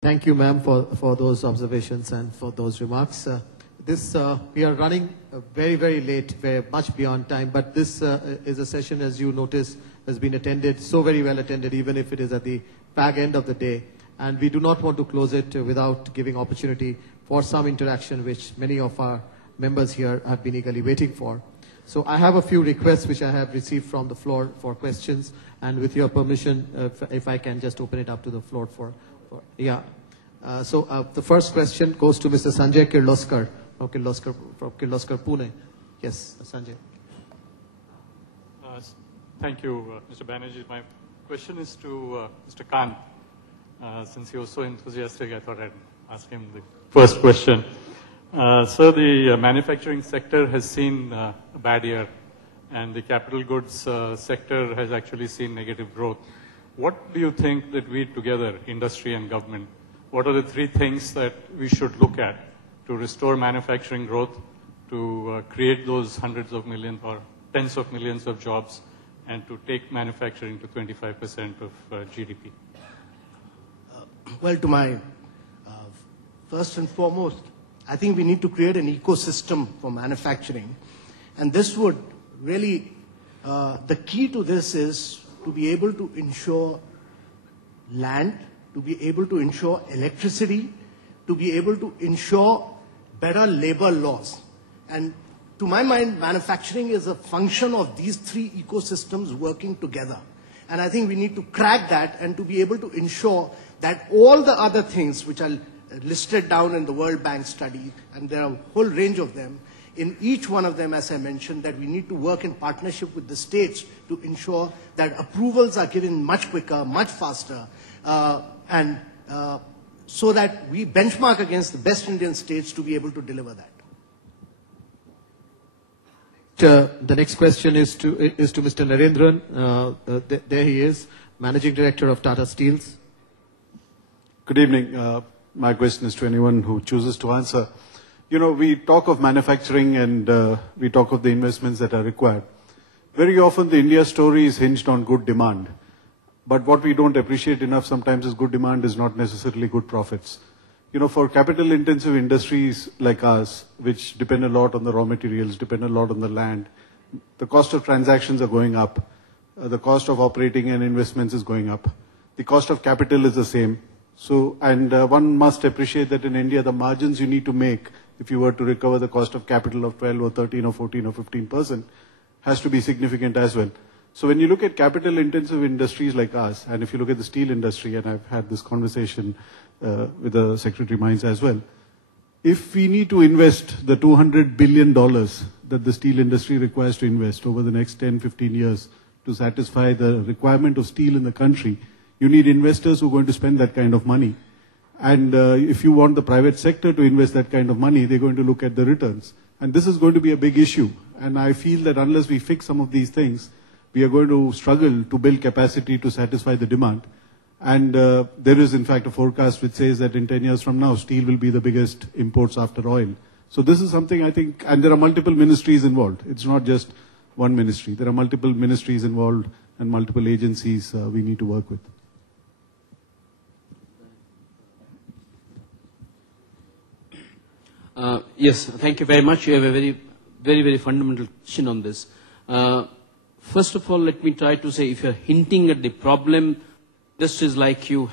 Thank you, ma'am, for those observations and for those remarks. We are running very, very late, very much beyond time, but this is a session, as you notice, has been attended, so very well attended, even if it is at the fag end of the day. And we do not want to close it without giving opportunity for some interaction, which many of our members here have been eagerly waiting for. So I have a few requests which I have received from the floor for questions, and with your permission, if I can just open it up to the floor yeah. The first question goes to Mr. Sanjay Kirloskar from Kirloskar, Pune. Yes, Sanjay. Thank you, Mr. Banerjee. My question is to Mr. Kant. Since he was so enthusiastic, I thought I'd ask him the first question. Sir, the manufacturing sector has seen a bad year, and the capital goods sector has actually seen negative growth. What do you think that we together, industry and government, what are the three things that we should look at to restore manufacturing growth, to create those hundreds of millions or tens of millions of jobs, and to take manufacturing to 25% of GDP? Well, to my first and foremost, I think we need to create an ecosystem for manufacturing. And this would really, the key to this is to be able to ensure land, to be able to ensure electricity, to be able to ensure better labor laws. And to my mind, manufacturing is a function of these three ecosystems working together. And I think we need to crack that and to be able to ensure that all the other things which are listed down in the World Bank study, and there are a whole range of them, in each one of them, as I mentioned, that we need to work in partnership with the states to ensure that approvals are given much quicker, much faster, so that we benchmark against the best Indian states to be able to deliver that. The next question is to Mr. Narendran. There he is, Managing Director of Tata Steels. Good evening. My question is to anyone who chooses to answer. You know, we talk of manufacturing and we talk of the investments that are required. Very often the India story is hinged on good demand. But what we don't appreciate enough sometimes is good demand is not necessarily good profits. You know, for capital intensive industries like us, which depend a lot on the raw materials, depend a lot on the land, the cost of transactions are going up. The cost of operating and investments is going up. The cost of capital is the same. So, and one must appreciate that in India, the margins you need to make if you were to recover the cost of capital of 12 or 13 or 14 or 15% has to be significant as well. So when you look at capital intensive industries like us, and if you look at the steel industry, and I've had this conversation with the Secretary Mines as well, if we need to invest the $200 billion that the steel industry requires to invest over the next 10, 15 years to satisfy the requirement of steel in the country, you need investors who are going to spend that kind of money. And if you want the private sector to invest that kind of money, they're going to look at the returns. And this is going to be a big issue. And I feel that unless we fix some of these things, we are going to struggle to build capacity to satisfy the demand. And there is, in fact, a forecast which says that in 10 years from now, steel will be the biggest imports after oil. So this is something I think, and there are multiple ministries involved. It's not just one ministry. There are multiple ministries involved and multiple agencies we need to work with. Yes, thank you very much. You have a very fundamental question on this. First of all, let me try to say, if you're hinting at the problem, industries like you,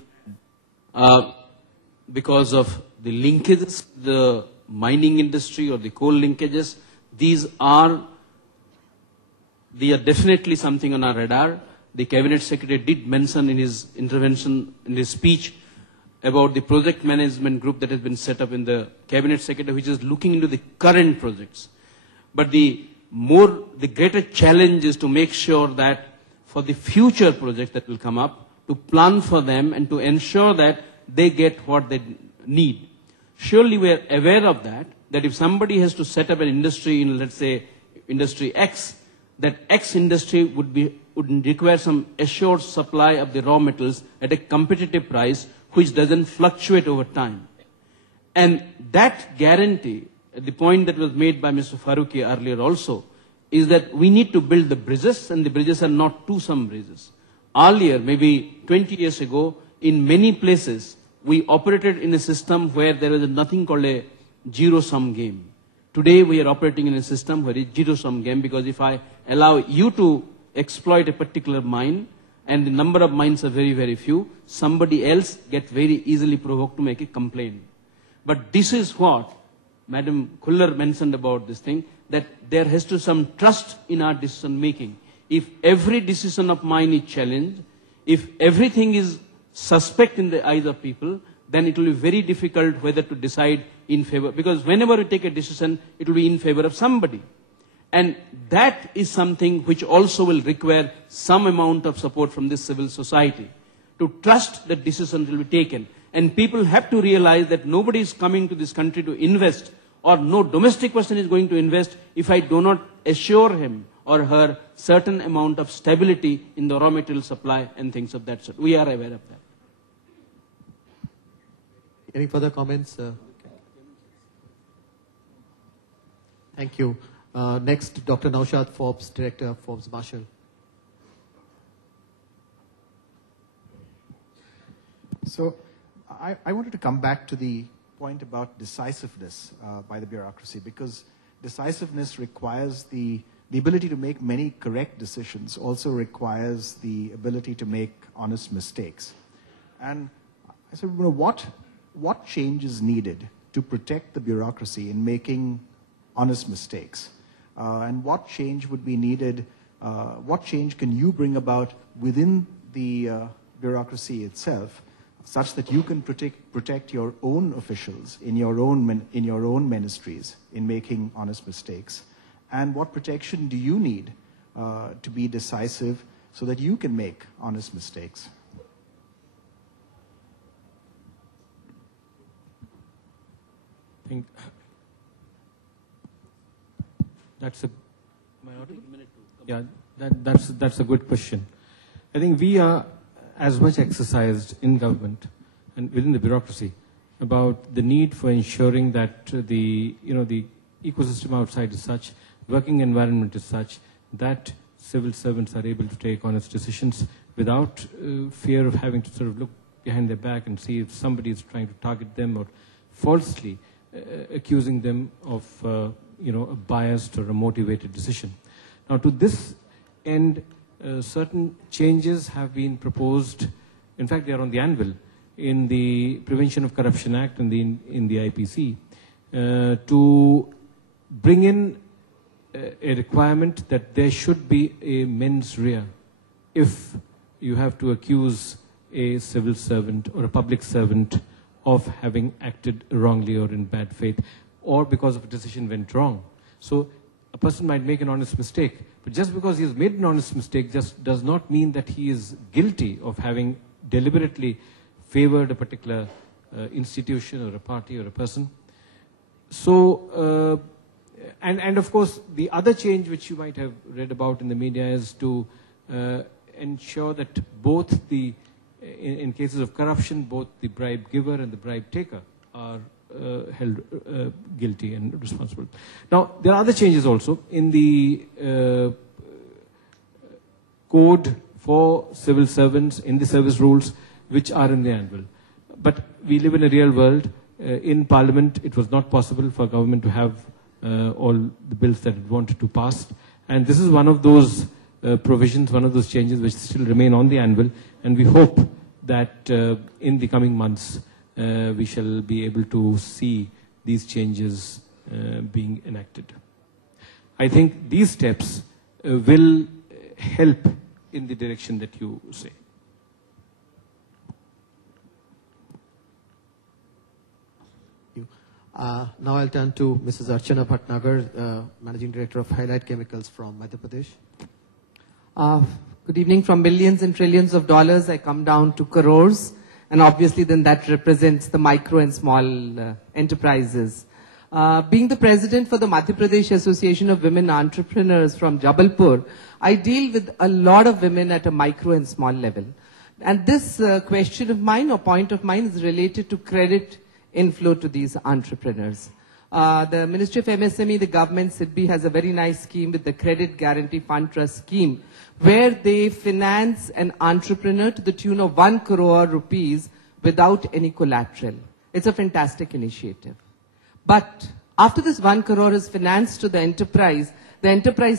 because of the linkages, the mining industry or the coal linkages, they are definitely something on our radar. The Cabinet Secretary did mention in his intervention, in his speech, about the project management group that has been set up in the Cabinet Secretary, which is looking into the current projects. But the greater challenge is to make sure that for the future projects that will come up, to plan for them and to ensure that they get what they need. Surely we are aware of that if somebody has to set up an industry in, let's say, industry X, that X industry would require some assured supply of the raw materials at a competitive price, which doesn't fluctuate over time. And that guarantee, the point that was made by Mr. Farooqui earlier also, is that we need to build the bridges, and the bridges are not two-some bridges. Earlier, maybe 20 years ago, in many places, we operated in a system where there was nothing called a zero-sum game. Today we are operating in a system where it's zero-sum game, because if I allow you to exploit a particular mine, and the number of mines are very, very few, somebody else gets very easily provoked to make a complaint. But this is what Madam Khullar mentioned about this thing, that there has to be some trust in our decision making. If every decision of mine is challenged, if everything is suspect in the eyes of people, then it will be very difficult whether to decide in favor, because whenever we take a decision, it will be in favor of somebody. And that is something which also will require some amount of support from this civil society, to trust that decisions will be taken. And people have to realize that nobody is coming to this country to invest, or no domestic person is going to invest if I do not assure him or her certain amount of stability in the raw material supply and things of that sort. We are aware of that. Any further comments? Thank you. Next, Dr. Naushad Forbes, Director of Forbes Marshall. So I wanted to come back to the point about decisiveness by the bureaucracy, because decisiveness requires the ability to make many correct decisions, also requires the ability to make honest mistakes. And I said, what change is needed to protect the bureaucracy in making honest mistakes? And what change would be needed? What change can you bring about within the bureaucracy itself, such that you can protect your own officials in your own ministries in making honest mistakes? And what protection do you need to be decisive so that you can make honest mistakes? I think that's a that's a good question. I think we are as much exercised in government and within the bureaucracy about the need for ensuring that the ecosystem outside is such, working environment is such that civil servants are able to take honest decisions without fear of having to sort of look behind their back and see if somebody is trying to target them or falsely accusing them of a biased or a motivated decision. Now, to this end, certain changes have been proposed. In fact, they are on the anvil in the Prevention of Corruption Act and in the IPC to bring in a requirement that there should be a mens rea if you have to accuse a civil servant or a public servant of having acted wrongly or in bad faith, or because of a decision went wrong. So a person might make an honest mistake, but just because he has made an honest mistake just does not mean that he is guilty of having deliberately favored a particular institution or a party or a person. So, and of course, the other change which you might have read about in the media is to ensure that both in cases of corruption, both the bribe giver and the bribe taker are held guilty and responsible. Now, there are other changes also in the code for civil servants, in the service rules, which are in the anvil. But we live in a real world. In Parliament, it was not possible for government to have all the bills that it wanted to pass. And this is one of those provisions, one of those changes which still remain on the anvil. And we hope that in the coming months, we shall be able to see these changes being enacted. I think these steps will help in the direction that you say. Now I'll turn to Mrs. Archana Bhatnagar, Managing Director of Highlight Chemicals from Madhya Pradesh. Good evening. From millions and trillions of dollars, I come down to crores. And obviously then that represents the micro and small enterprises. Being the president for the Madhya Pradesh Association of Women Entrepreneurs from Jabalpur, I deal with a lot of women at a micro and small level. And this question of mine or point of mine is related to credit inflow to these entrepreneurs. The Ministry of MSME, the government, SIDBI, has a very nice scheme with the Credit Guarantee Fund Trust scheme, where they finance an entrepreneur to the tune of 1 crore rupees without any collateral. It's a fantastic initiative. But after this 1 crore is financed to the enterprise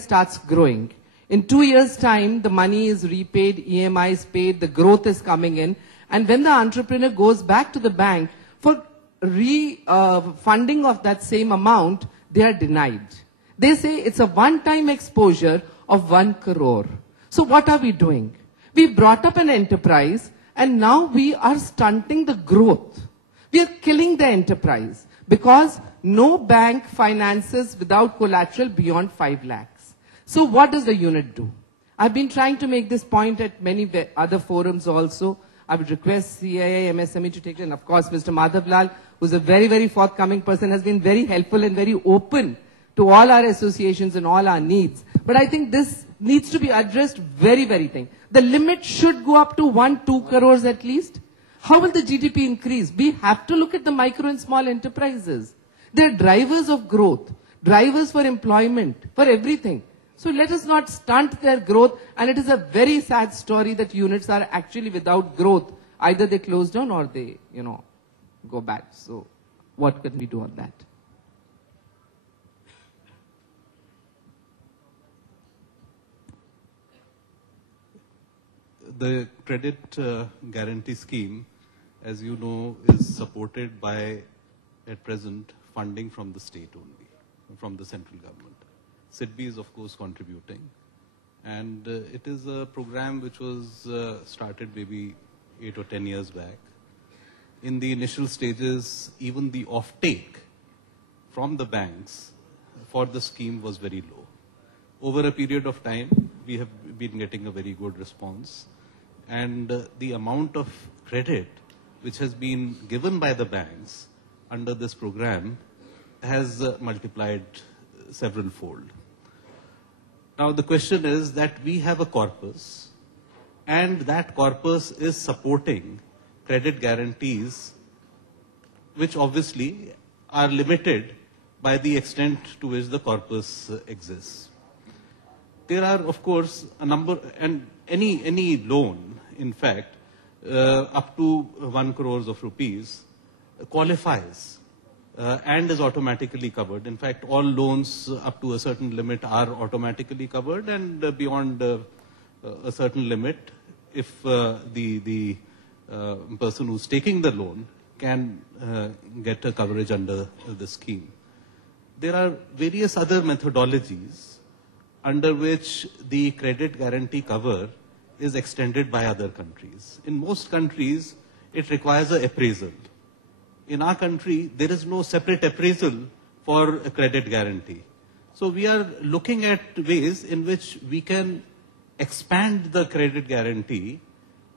starts growing. In 2 years' time, the money is repaid, EMI is paid, the growth is coming in. And when the entrepreneur goes back to the bank for funding of that same amount, they are denied. They say it's a one-time exposure of 1 crore. So what are we doing? We brought up an enterprise and now we are stunting the growth. We are killing the enterprise because no bank finances without collateral beyond 5 lakhs. So what does the unit do? I've been trying to make this point at many other forums also. I would request CII, MSME to take it. And of course, Mr. Madhav Lal, who's a very, very forthcoming person, has been very helpful and very open to all our associations and all our needs. But I think this needs to be addressed very, very thing. The limit should go up to 1-2 crores at least. How will the GDP increase? We have to look at the micro and small enterprises. They're drivers of growth, drivers for employment, for everything. So let us not stunt their growth. And it is a very sad story that units are actually without growth. Either they close down or they, go bad. So what can we do on that? The credit guarantee scheme, as you know, is supported by, at present, funding from the state only, from the central government. SIDBI is, of course, contributing. And it is a program which was started maybe 8 or 10 years back. In the initial stages, even the offtake from the banks for the scheme was very low. Over a period of time, we have been getting a very good response. And the amount of credit which has been given by the banks under this program has multiplied several fold. Now the question is that we have a corpus and that corpus is supporting credit guarantees which obviously are limited by the extent to which the corpus exists. There are, of course, a number, and any loan, in fact, up to 1 crore of rupees qualifies and is automatically covered. In fact, all loans up to a certain limit are automatically covered, and beyond a certain limit, if the person who's taking the loan can get a coverage under the scheme. There are various other methodologies under which the credit guarantee cover is extended by other countries. In most countries, it requires an appraisal. In our country, there is no separate appraisal for a credit guarantee. So we are looking at ways in which we can expand the credit guarantee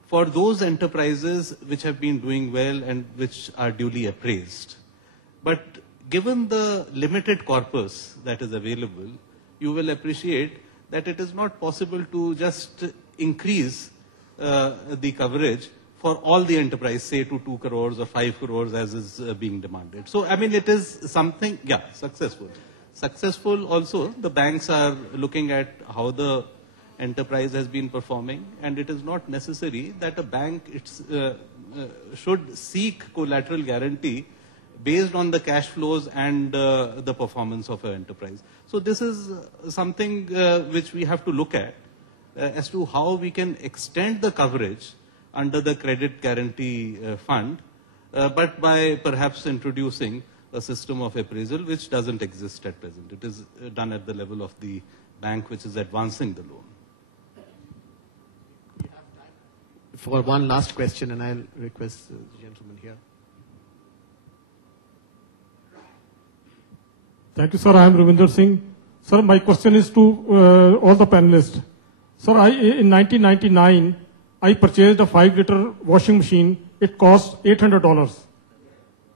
for those enterprises which have been doing well and which are duly appraised. But given the limited corpus that is available, you will appreciate that it is not possible to just increase the coverage for all the enterprise, say to 2 crores or 5 crores as is being demanded. So, I mean, it is something, successful. Successful also, the banks are looking at how the enterprise has been performing, and it is not necessary that a bank should seek collateral guarantee based on the cash flows and the performance of an enterprise. So this is something which we have to look at as to how we can extend the coverage under the credit guarantee fund, but by perhaps introducing a system of appraisal which doesn't exist at present. It is done at the level of the bank which is advancing the loan. We have time for one last question, and I'll request the gentleman here. Thank you, sir. I am Ravinder Singh. Sir, my question is to all the panelists. Sir, in 1999, I purchased a 5-liter washing machine. It cost $800.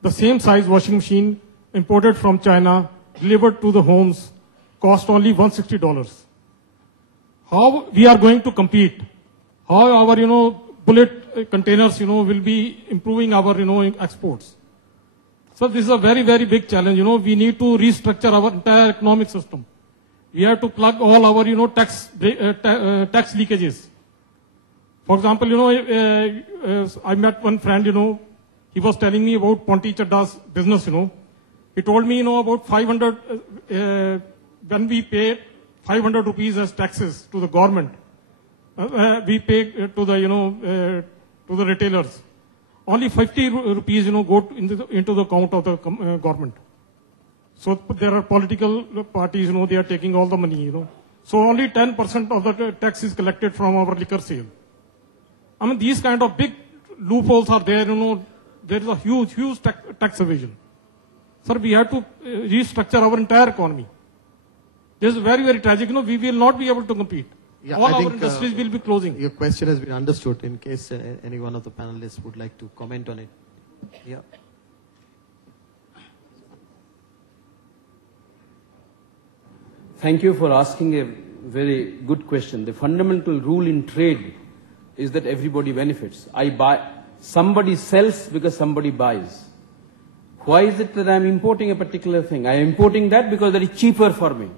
The same size washing machine imported from China, delivered to the homes, cost only $160. How we are going to compete? How our, bullet containers, will be improving our, exports? So this is a very, very big challenge. We need to restructure our entire economic system. We have to plug all our, tax leakages. For example, I met one friend, he was telling me about Ponti Chadda's business, He told me, about 500, when we pay 500 rupees as taxes to the government, we pay to the, to the retailers. Only 50 rupees, go into the account of the government. So there are political parties, they are taking all the money, So only 10% of the tax is collected from our liquor sale. I mean, these kind of big loopholes are there, there is a huge tax evasion. Sir, we have to restructure our entire economy. This is very, very tragic. We will not be able to compete. Yeah, all our industries will be closing. Your question has been understood. In case any one of the panelists would like to comment on it. Yeah. Thank you for asking a very good question. The fundamental rule in trade is that everybody benefits. Somebody sells because somebody buys. Why is it that I am importing a particular thing? I am importing that because that is cheaper for me.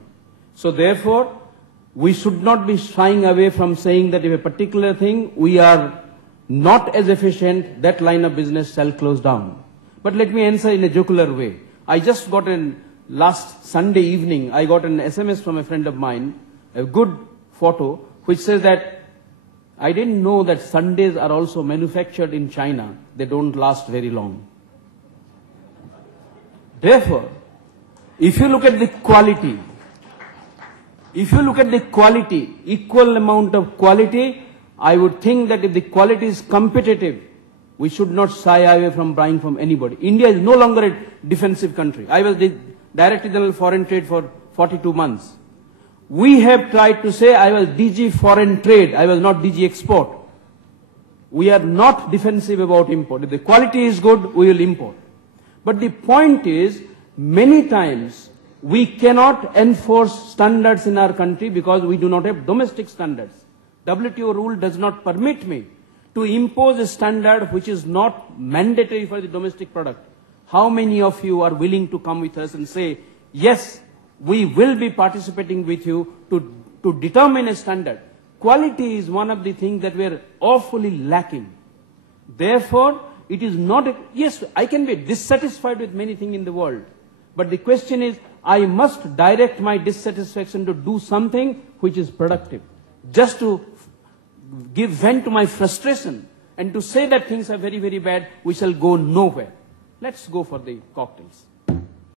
So therefore, we should not be shying away from saying that if a particular thing we are not as efficient, that line of business shall close down. But let me answer in a jocular way. I just got last Sunday evening, I got an SMS from a friend of mine, a good photo, which says that I didn't know that Sundays are also manufactured in China. They don't last very long. Therefore, if you look at the quality, equal amount of quality, I would think that if the quality is competitive, we should not shy away from buying from anybody. India is no longer a defensive country. I was the Director General Foreign Trade for 42 months. We have tried to say I was DG Foreign Trade, I was not DG Export. We are not defensive about import. If the quality is good, we will import. But the point is, many times we cannot enforce standards in our country because we do not have domestic standards. WTO rule does not permit me to impose a standard which is not mandatory for the domestic product. How many of you are willing to come with us and say, yes, we will be participating with you to determine a standard? Quality is one of the things that we are awfully lacking. Therefore, it is not, yes, I can be dissatisfied with many things in the world. But the question is, I must direct my dissatisfaction to do something which is productive. Just to give vent to my frustration and to say that things are very, very bad, we shall go nowhere. Let's go for the cocktails.